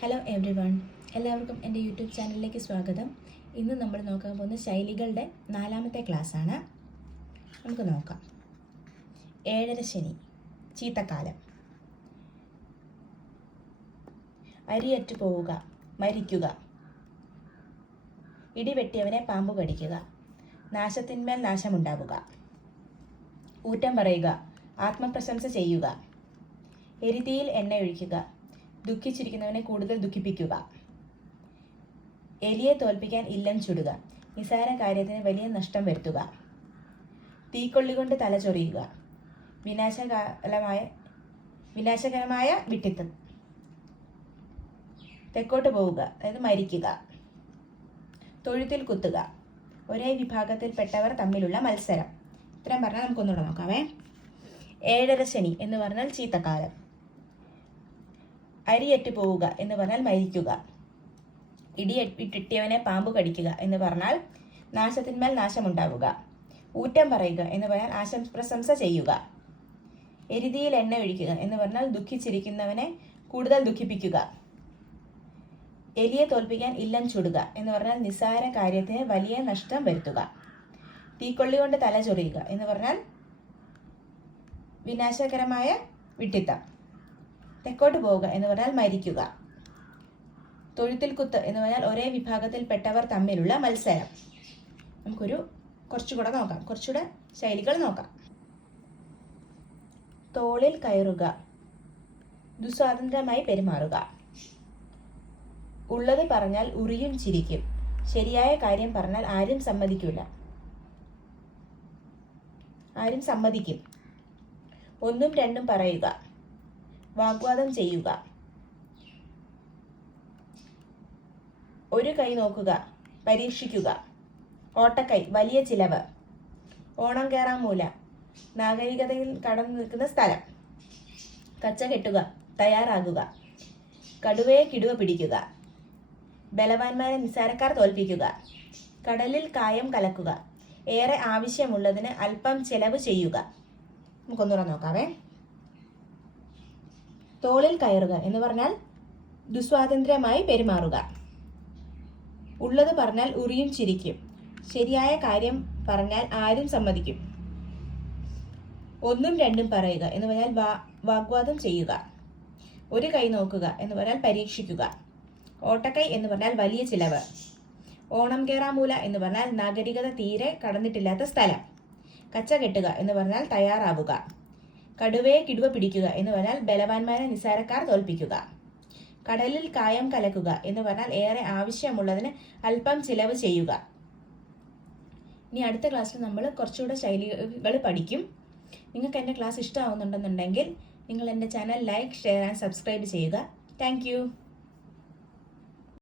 Hello every one, എല്ലാവർക്കും എൻ്റെ YouTube ചാനലിലേക്ക് സ്വാഗതം. ഇന്ന് നമ്മൾ നോക്കാൻ പോകുന്ന ശൈലികളുടെ 4ാമത്തെ ക്ലാസ്സാണ്. നമുക്ക് നോക്കാം. 7:30 ശനി, ചീത്തക്കാലം. അരിയറ്റു പോവുക, മരിക്കുക. ഇടിവെട്ടിയവനെ പാമ്പു കടിക്കുക. നാശത്തിന്മേൽ നാശമുണ്ടാവുക. ഊറ്റം പറയുക, ആത്മപ്രശംസ ചെയ്യുക. എരിതീയിൽ എണ്ണ ഒഴിക്കുക. ദുഃഖിച്ചിരിക്കുന്നവനെ കൂടുതൽ ദുഃഖിപ്പിക്കുക. എലിയെ തോൽപ്പിക്കാൻ ഇല്ലം ചുടുക. നിസാര കാര്യത്തിന് വലിയ നഷ്ടം വരുത്തുക. തീക്കൊള്ളികൊണ്ട് തല ചൊറിയുക. വിനാശകരമായ വിട്ടിത്തം. തെക്കോട്ട് പോവുക, അതായത് മരിക്കുക. തൊഴുത്തിൽ കുത്തുക. ഒരേ വിഭാഗത്തിൽപ്പെട്ടവർ തമ്മിലുള്ള മത്സരം. ഇത്രയും പറഞ്ഞാൽ നമുക്കൊന്നുകൂടെ നോക്കാമേ. 7:30 ശനി എന്ന് പറഞ്ഞാൽ ചീത്തക്കാലം. അരിയറ്റു പോവുക എന്ന് പറഞ്ഞാൽ മരിക്കുക. ഇടിവെട്ടിയവനെ പാമ്പു കടിക്കുക എന്ന് പറഞ്ഞാൽ നാശത്തിന്മേൽ നാശമുണ്ടാവുക. ഊറ്റം പറയുക എന്ന് പറഞ്ഞാൽ ആശംപ്രശംസ ചെയ്യുക. എരിതിയിൽ എണ്ണ ഒഴിക്കുക എന്ന് പറഞ്ഞാൽ ദുഃഖിച്ചിരിക്കുന്നവനെ കൂടുതൽ ദുഃഖിപ്പിക്കുക. എലിയെ തോൽപ്പിക്കാൻ ഇല്ലം ചുടുക എന്ന് പറഞ്ഞാൽ നിസ്സാര കാര്യത്തിന് വലിയ നഷ്ടം വരുത്തുക. തീക്കൊള്ളി കൊണ്ട് തല ചൊറിയുക എന്ന് പറഞ്ഞാൽ വിനാശകരമായ വിട്ടിത്തം. തെക്കോട്ട് പോവുക എന്ന് പറഞ്ഞാൽ മരിക്കുക. തൊഴുത്തിൽ കുത്ത് എന്ന് പറഞ്ഞാൽ ഒരേ വിഭാഗത്തിൽപ്പെട്ടവർ തമ്മിലുള്ള മത്സരം. കുറച്ചുകൂടെ നോക്കാം, കുറച്ചുകൂടെ ശൈലികൾ നോക്കാം. തോളിൽ കയറുക, ദുസ്വാതന്ത്ര്യമായി പെരുമാറുക. ഉള്ളത് പറഞ്ഞാൽ ഉറിയും ചിരിക്കും. ശരിയായ കാര്യം പറഞ്ഞാൽ ആരും സമ്മതിക്കും. ഒന്നും രണ്ടും പറയുക. വാഗ്വാദം ചെയ്യുക. ഒരു കൈ നോക്കുക, പരീക്ഷിക്കുക. ഓട്ടക്കൈ, വലിയ ചിലവ്. ഓണം കേറാൻ മൂല, നാഗരികതയിൽ കടന്നു നിൽക്കുന്ന സ്ഥലം. കച്ച കെട്ടുക, തയ്യാറാകുക. കടുവയെ കിടുവ പിടിക്കുക. ബലവാന്മാരെ നിസ്സാരക്കാർ തോൽപ്പിക്കുക. കടലിൽ കായം കലക്കുക. ഏറെ ആവശ്യമുള്ളതിന് അല്പം ചെലവ് ചെയ്യുക. നമുക്കൊന്നുകൂടെ നോക്കാവേ. തോളിൽ കയറുക എന്ന് പറഞ്ഞാൽ ദുസ്വാതന്ത്ര്യമായി പെരുമാറുക. ഉള്ളത് പറഞ്ഞാൽ ഉറിയും ചിരിക്കും. ശരിയായ കാര്യം പറഞ്ഞാൽ ആരും സമ്മതിക്കും. ഒന്നും രണ്ടും പറയുക എന്ന് പറഞ്ഞാൽ വാഗ്വാദം ചെയ്യുക. ഒരു കൈ നോക്കുക എന്ന് പറഞ്ഞാൽ പരീക്ഷിക്കുക. ഓട്ടക്കൈ എന്ന് പറഞ്ഞാൽ വലിയ ചിലവ്. ഓണം കേറാമൂല എന്ന് പറഞ്ഞാൽ നാഗരികത തീരെ കടന്നിട്ടില്ലാത്ത സ്ഥലം. കച്ച കെട്ടുക എന്ന് പറഞ്ഞാൽ തയ്യാറാവുക. കടുവയെ കിടുവ പിടിക്കുക എന്ന് പറഞ്ഞാൽ ബലവാന്മാരെ നിസ്സാരക്കാർ തോൽപ്പിക്കുക. കടലിൽ കായം കലക്കുക എന്ന് പറഞ്ഞാൽ ഏറെ ആവശ്യമുള്ളതിന് അല്പം ചിലവ് ചെയ്യുക. ഇനി അടുത്ത ക്ലാസ്സിൽ നമ്മൾ കുറച്ചുകൂടെ ശൈലികൾ പഠിക്കും. നിങ്ങൾക്ക് എൻ്റെ ക്ലാസ് ഇഷ്ടമാവുന്നുണ്ടെന്നുണ്ടെങ്കിൽ നിങ്ങൾ എൻ്റെ channel like, share and subscribe ചെയ്യുക. താങ്ക്